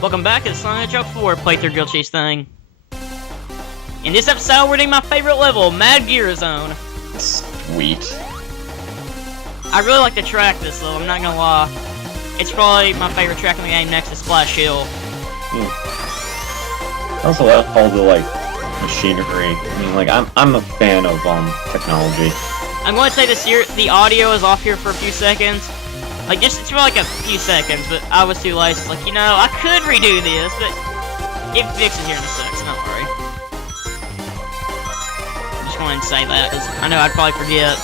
Welcome back to the Sonic Hedgehog 4 playthrough Grilled Cheese thing. In this episode, we're doing my favorite level, Mad Gear Zone. Sweet. I really like the track this level, I'm not gonna lie. It's probably my favorite track in the game next to Splash Hill. I also like all the, machinery. I mean, I'm a fan of, technology. I'm going to say this here, the audio is off here for a few seconds. It's for a few seconds, but I was too lazy. I could redo this, but it fixes here in a sec, so don't worry. I'm just going to say that, because I know I'd probably forget.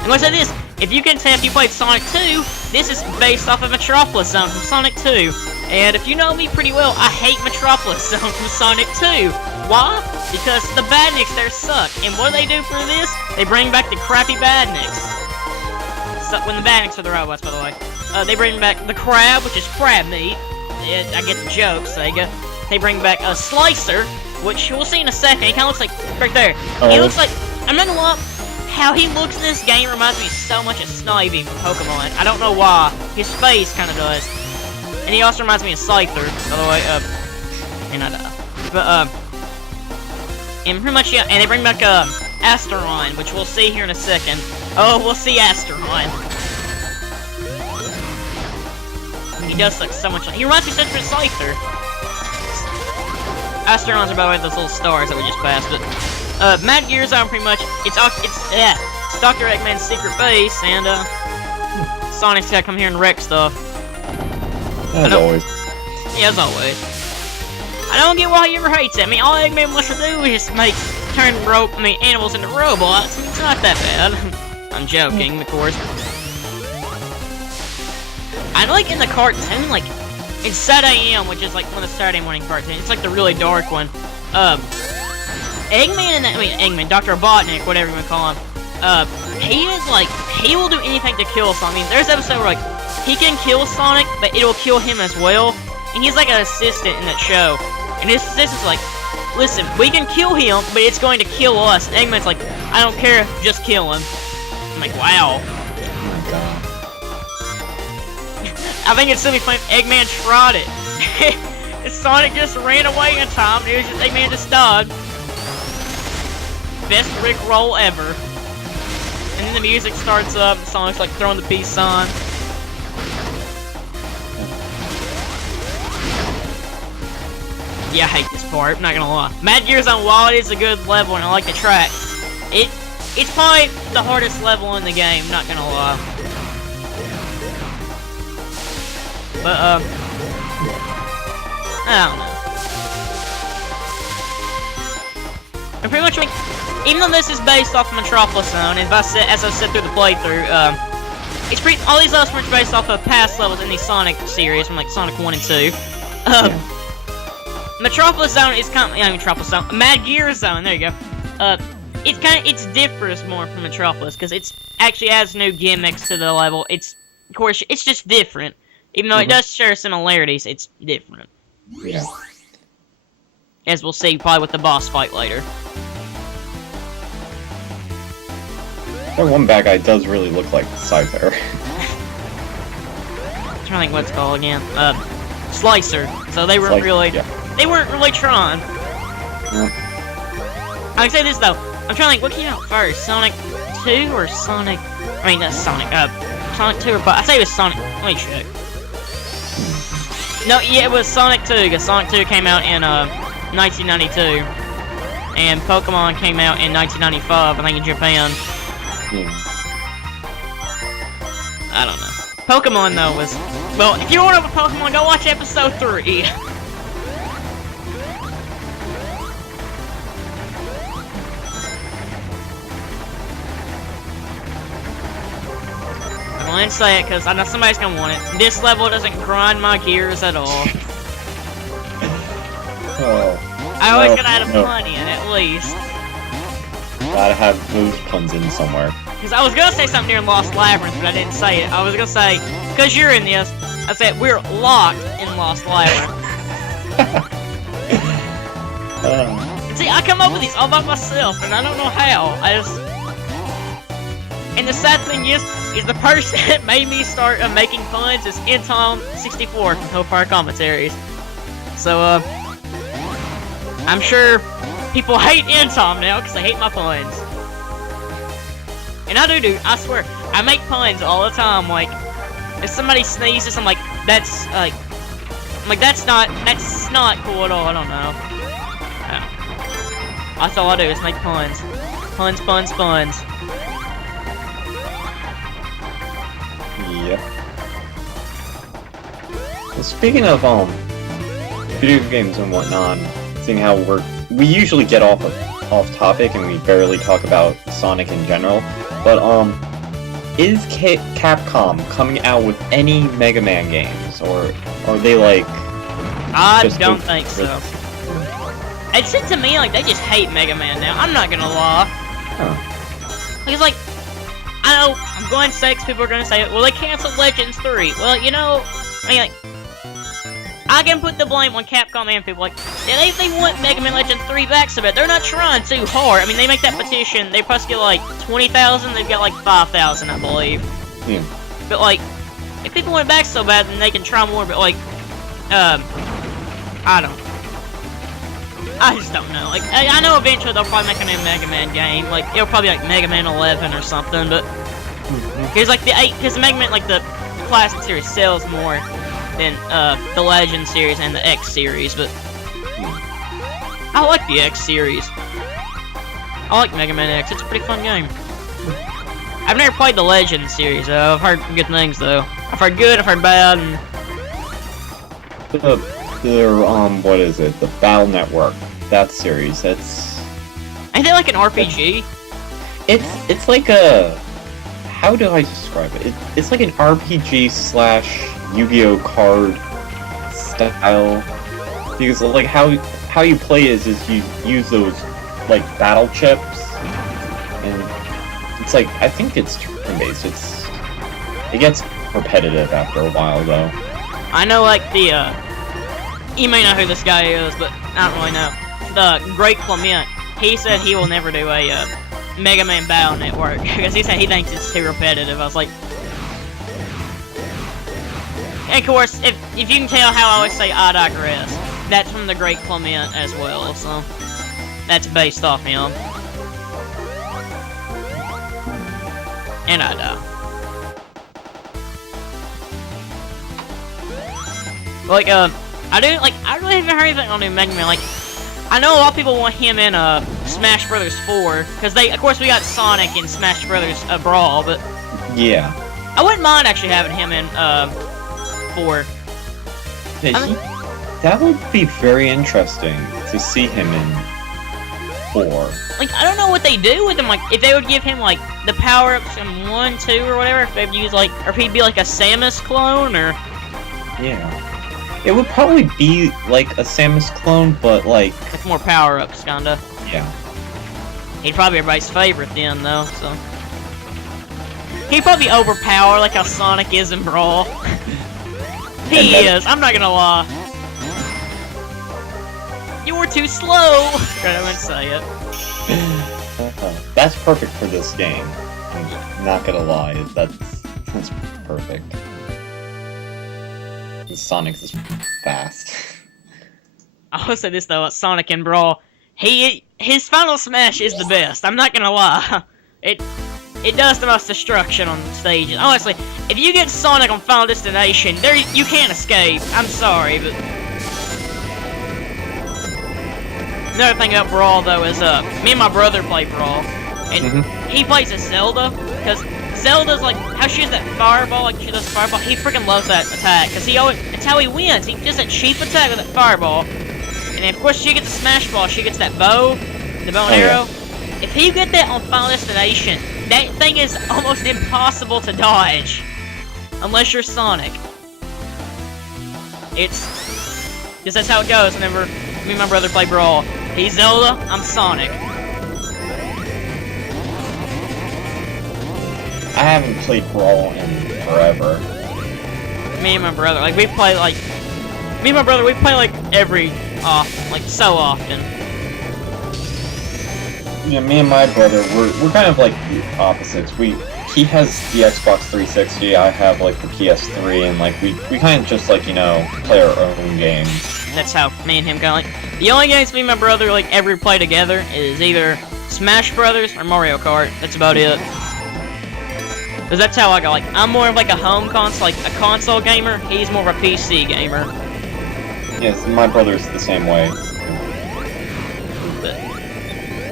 I'm going to say this, if you can tell if you played Sonic 2, this is based off of Metropolis Zone from Sonic 2. And if you know me pretty well, I hate Metropolis Zone from Sonic 2. Why? Because the badniks there suck. And what do they do for this? They bring back the crappy badniks. So, when the badniks are the robots, by the way. They bring back the crab, which is crab meat. I get the joke, Sega. They bring back a slicer, which we'll see in a second. He kind of looks like, right there. Oh. He looks like, I'm not gonna lie, how he looks in this game reminds me so much of Snivy from Pokemon. I don't know why. His face kind of does. And he also reminds me of Scyther, by the way. And pretty much, yeah, and they bring back, Asteron, which we'll see here in a second. Oh, we'll see Asteron. He does look so much like, he reminds me so much of Scyther. Asterons are, by the way, those little stars that we just passed, but, Mad Gear Zone, pretty much, it's Dr. Eggman's secret base, and, Sonic's gotta come here and wreck stuff. As always. Yeah, as always. I don't get why he ever hates it. I mean, all Eggman wants to do is just turn animals into robots. It's not that bad. I'm joking, of course. I like in the cartoon, it's Saturday AM, which is one of the Saturday morning cartoons. It's the really dark one. Eggman, Dr. Robotnik, whatever you want to call him. He is he will do anything to kill Sonic. I mean, there's an episode where he can kill Sonic, but it'll kill him as well. And he's an assistant in that show. And his assistant's listen, we can kill him, but it's going to kill us. And Eggman's I don't care, just kill him. I'm wow. Oh my god. I think it's silly funny if Eggman tried it. And Sonic just ran away in time, and it was just Eggman just died. Best Rick roll ever. And then the music starts up, and Sonic's throwing the peace sign. Yeah, I hate this part, I'm not gonna lie. Mad Gear Zone, while it is a good level and I like the track, it's probably the hardest level in the game, not gonna lie. But, I don't know. And pretty much, even though this is based off of Metropolis Zone, and as I said through the playthrough, all these levels are based off of past levels in the Sonic series, from Sonic 1 and 2. Metropolis Zone is Metropolis Zone, Mad Gear Zone, there you go. It differs more from Metropolis, because it's actually has new gimmicks to the level. Of course, it's just different. Even though it does share similarities, it's different. Yeah. As we'll see probably with the boss fight later. That one bad guy does really look like Scyther. I'm trying to think what it's called again. Slicer. So they weren't they weren't really trying. Yeah. I can say this though. I'm trying to think, what came out first? Sonic 2 or Sonic? I mean, not Sonic. Sonic 2 or I say it was Sonic. Let me check. No, yeah, it was Sonic 2, because Sonic 2 came out in 1992, and Pokemon came out in 1995, I think in Japan. I don't know. Pokemon though was, well, if you want to know Pokemon, go watch episode 3. I'm going to say it because I know somebody's going to want it. This level doesn't grind my gears at all. I always gotta have a pun in, at least. Gotta have those puns in somewhere. Because I was going to say something near Lost Labyrinth, but I didn't say it. I was going to say, because you're in this, I said, we're locked in Lost Labyrinth. See, I come up with these all by myself, and I don't know how. And the sad thing is the person that made me start making puns is Intom64 from Hellfire Commentaries. So, I'm sure people hate Tom now because they hate my puns. And I do, I swear, I make puns all the time. Like, if somebody sneezes, I'm like, that's not cool at all. I don't know. That's all I do is make puns. Puns. Yep. Well, speaking of video games and whatnot, seeing how we usually get off topic and we barely talk about Sonic in general, but is Capcom coming out with any Mega Man games, or are they like? I don't think so. It seems to me like they just hate Mega Man now. I'm not gonna lie. Huh. Like, it's like, I know, I'm going to say, because people are going to say, well, they canceled Legends 3. Well, you know, I mean, like, I can put the blame on Capcom and people, like, yeah, they want Mega Man Legends 3 back so bad. They're not trying too hard. I mean, they make that petition, they supposed to get, like, 20,000, they've got, like, 5,000, I believe. Yeah. But, like, if people want it back so bad, then they can try more, but, like, I just don't know. Like, I know eventually they'll probably make a new Mega Man game. Like, it'll probably be like Mega Man 11 or something, but because like because the Mega Man, like the classic series sells more than the Legend series and the X series, but I like the X series. I like Mega Man X. It's a pretty fun game. I've never played the Legend series though. I've heard good things though. I've heard good, I've heard bad, and what is it? The Battle Network. That series. It's. Ain't that like an RPG? It's like a. How do I describe it? It's like an RPG / Yu-Gi-Oh card style. Because like how you play is you use those like battle chips, and it's like I think it's turn-based. It gets repetitive after a while though. I know like the you may know who this guy is, but I don't really know. The Great Clement, he said he will never do a Mega Man Battle Network because he said he thinks it's too repetitive. I was like, and of course, if you can tell how I always say I digress, that's from the Great Clement as well, so that's based off him. And I die. Like, I really haven't heard anything on new Mega Man. Like, I know a lot of people want him in Smash Brothers 4 because of course, we got Sonic in Smash Brothers Brawl, but yeah, I wouldn't mind actually having him in 4. That would be very interesting to see him in 4. Like, I don't know what they do with him. Like, if they would give him like the power-ups in 1, 2, or whatever. If they'd use like, or if he'd be like a Samus clone, or yeah. It would probably be like a Samus clone, but like more power-ups, kinda. Yeah. He'd probably be everybody's favorite then, though, so. He'd probably overpower like how Sonic is in Brawl. He is, I'm not gonna lie. You were too slow! I wouldn't say it. That's perfect for this game. I'm not gonna lie, that's perfect. Sonic is fast. I will say this though, Sonic and Brawl, his final smash is the best. I'm not gonna lie. It does the most destruction on stages. Honestly, if you get Sonic on Final Destination, you can't escape. I'm sorry, but another thing about Brawl though is me and my brother play Brawl, and he plays as Zelda because Zelda's like, how she has that fireball, like she does fireball, he freaking loves that attack, because it's how he wins, he does that cheap attack with that fireball, and then of course she gets the smash ball, she gets that bow, the bow and arrow. Yeah. If you get that on Final Destination, that thing is almost impossible to dodge, unless you're Sonic. Because that's how it goes whenever me and my brother play Brawl. He's Zelda, I'm Sonic. I haven't played Brawl in forever. Me and my brother, like, we play like so often. Yeah, me and my brother, we're kind of like the opposites. He has the Xbox 360, I have like the PS3, and like we kind of just like, you know, play our own games. that's how me and him kind of like. The only games me and my brother like ever play together is either Smash Brothers or Mario Kart. That's about it. Cause that's how I go. Like I'm more of like a home console, like a console gamer. He's more of a PC gamer. Yes, my brother's the same way. But,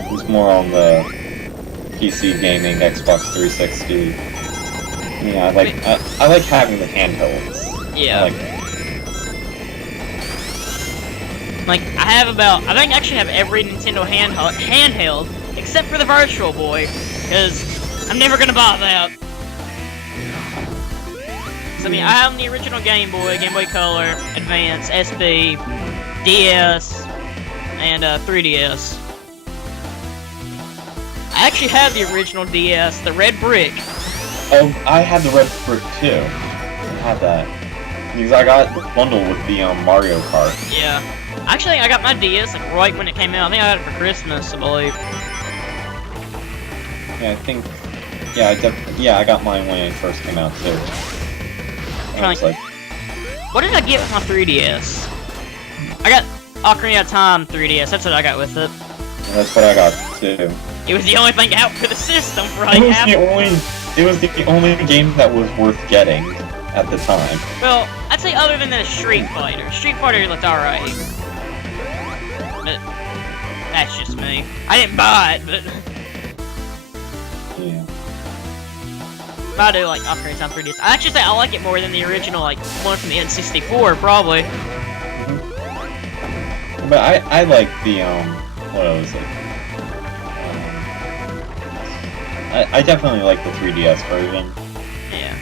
He's more on the PC gaming, Xbox 360. Yeah, I like having the handhelds. yeah. Like I think I actually have every Nintendo handheld except for the Virtual Boy, because I'm never gonna buy that. So, I mean, I have the original Game Boy, Game Boy Color, Advance, SP, DS, and 3DS. I actually have the original DS, the red brick. Oh, I had the red brick too. I had that. Because I got the bundle with the Mario Kart. Yeah. Actually, I got my DS like right when it came out. I think I got it for Christmas, I believe. Yeah, I think. Yeah, I got mine when it first came out too. I was like, what did I get with my 3DS? I got Ocarina of Time 3DS. That's what I got with it. that's what I got too. It was the only thing out for the system for like half. It was the only game that was worth getting at the time. Well, I'd say other than the Street Fighter. Street Fighter looked alright. But that's just me. I didn't buy it, but Yeah. I do like Ocarina of Time 3DS. I actually say I like it more than the original, like, one from the N64, probably. But I like the, what was it? I definitely like the 3DS version. Yeah.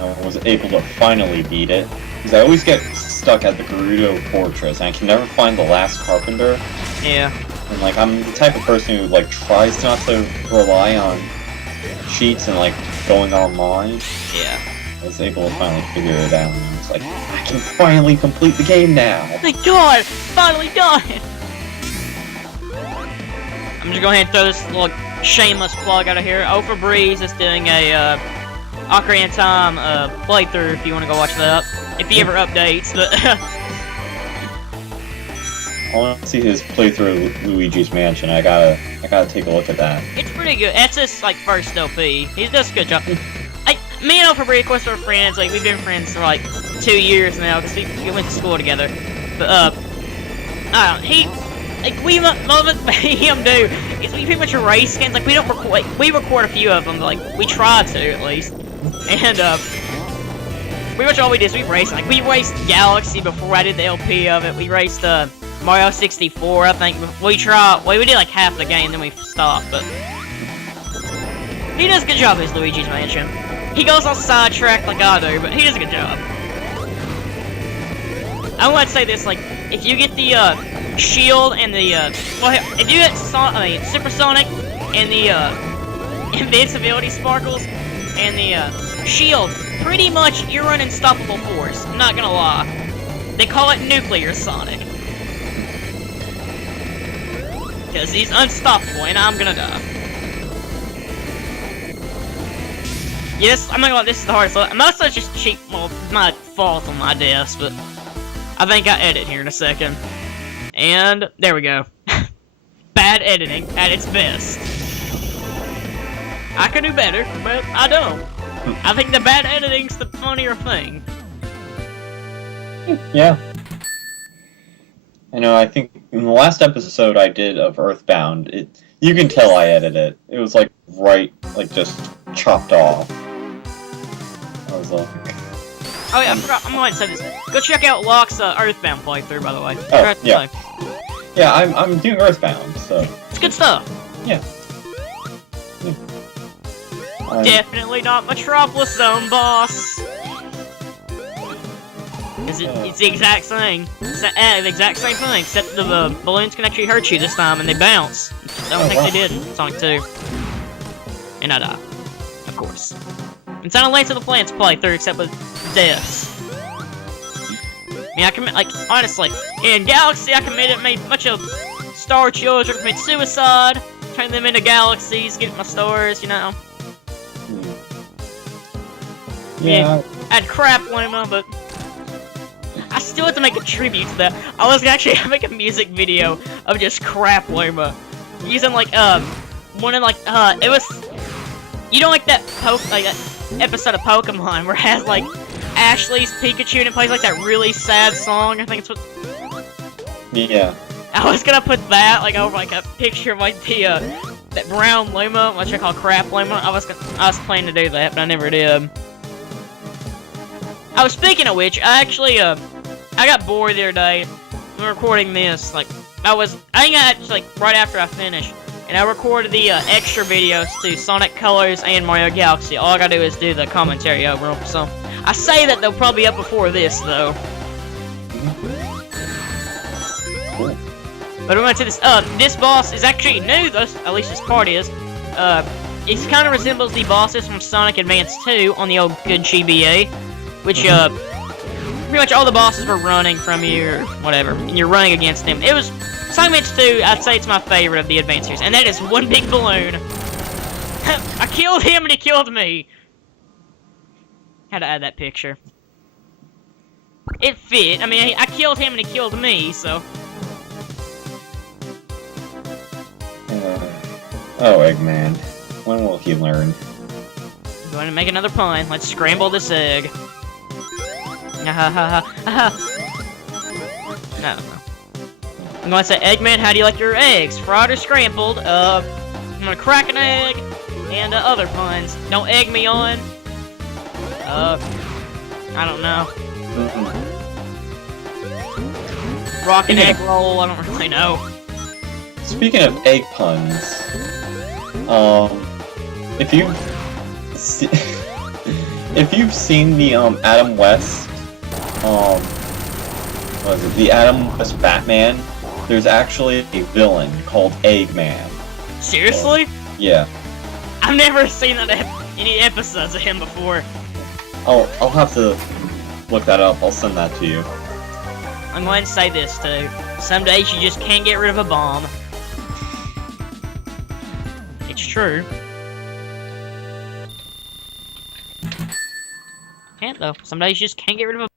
I was able to finally beat it. Because I always get stuck at the Gerudo Fortress, and I can never find the last Carpenter. Yeah. And, like, I'm the type of person who, like, tries not to rely on cheats and, like, going online. Yeah. I was able to finally figure it out, and I was like, I can finally complete the game now! Thank God! Finally done! I'm just going ahead and throw this little shameless plug out of here. Oh for Breeze is doing a Ocarina of Time playthrough if you want to go watch that. If he ever updates, but I want to see his playthrough of Luigi's Mansion. I gotta take a look at that. it's pretty good. That's his like first LP. He does a good job. Me and Oprah, of course, are friends. Like we've been friends for like 2 years now because we went to school together. But I don't know, we love it. Him do is we pretty much erase skins. Like we don't record. Like, we record a few of them. But, like we try to at least. And pretty much all we did is we raced. Like we raced Galaxy before I did the LP of it. We raced Mario 64. I think we did like half the game, then we stopped. But he does a good job as Luigi's Mansion. He goes on sidetrack like I do, but he does a good job. I want to say this: like if you get the shield and the if you get Supersonic and the invincibility sparkles and the shield, pretty much you're an unstoppable force. I'm not gonna lie. They call it Nuclear Sonic. Because he's unstoppable and I'm gonna die. Yes, I'm not gonna lie, this is the hardest one. Most of it's just cheap, well, my fault on my desk, but I think I edit here in a second. And there we go. Bad editing at its best. I could do better, but I don't. I think the bad editing's the funnier thing. Yeah. I know, I think in the last episode I did of Earthbound, you can tell I edited it. It was like just chopped off. I was like... Oh yeah, I forgot, I'm going to say this. Go check out Locke's Earthbound playthrough, by the way. Oh, yeah. Yeah, I'm doing Earthbound, so... It's good stuff. Yeah. Definitely not Metropolis Zone, boss! It's the exact thing. It's the exact same thing, except the balloons can actually hurt you this time, and they bounce. I don't think they did in Sonic 2. And I die. Of course. It's not a Lance of the Plants playthrough, except with deaths. I mean, honestly, in Galaxy, I made a bunch of star children commit suicide, turn them into galaxies, get my stars, you know. Yeah. I'd crap Luma, but do it to make a tribute to that. I was gonna actually make a music video of just crap Luma. Using like, one of like, it was, you know like that episode of Pokemon where it has like Ashley's Pikachu and it plays like that really sad song, I think it's what... Yeah. I was gonna put that like over like a picture of like the, that brown Luma, which I call crap Luma. I was planning to do that, but I never did. I was speaking of which, I actually, I got bored the other day. I'm recording this, like, I think I just, like, right after I finished, and I recorded the, extra videos to Sonic Colors and Mario Galaxy. All I gotta do is do the commentary over them, so. I say that they'll probably be up before this, though. Cool. But we went to this, this boss is actually new, though, at least this part is. It kind of resembles the bosses from Sonic Advance 2 on the old good GBA. Which, pretty much all the bosses were running from you, or whatever, and you're running against them. It was, Sonic Advance 2, I'd say it's my favorite of the Advance series, and that is one big balloon. I killed him and he killed me. Had to add that picture. It fit, I mean, I killed him and he killed me, so. Oh, Eggman. When will he learn? I'm going to make another pun. Let's scramble this egg. No. I'm going to say, Eggman, how do you like your eggs? Fried or scrambled? I'm going to crack an egg, and other puns. Don't egg me on. I don't know. Rock and egg roll, I don't really know. Speaking of egg puns, if you've seen the Adam West, what is it? The Adam West Batman. There's actually a villain called Eggman. Seriously? Yeah. I've never seen that any episodes of him before. I'll have to look that up. I'll send that to you. I'm going to say this too. Some days you just can't get rid of a bomb. It's true. Can't though. Some days you just can't get rid of a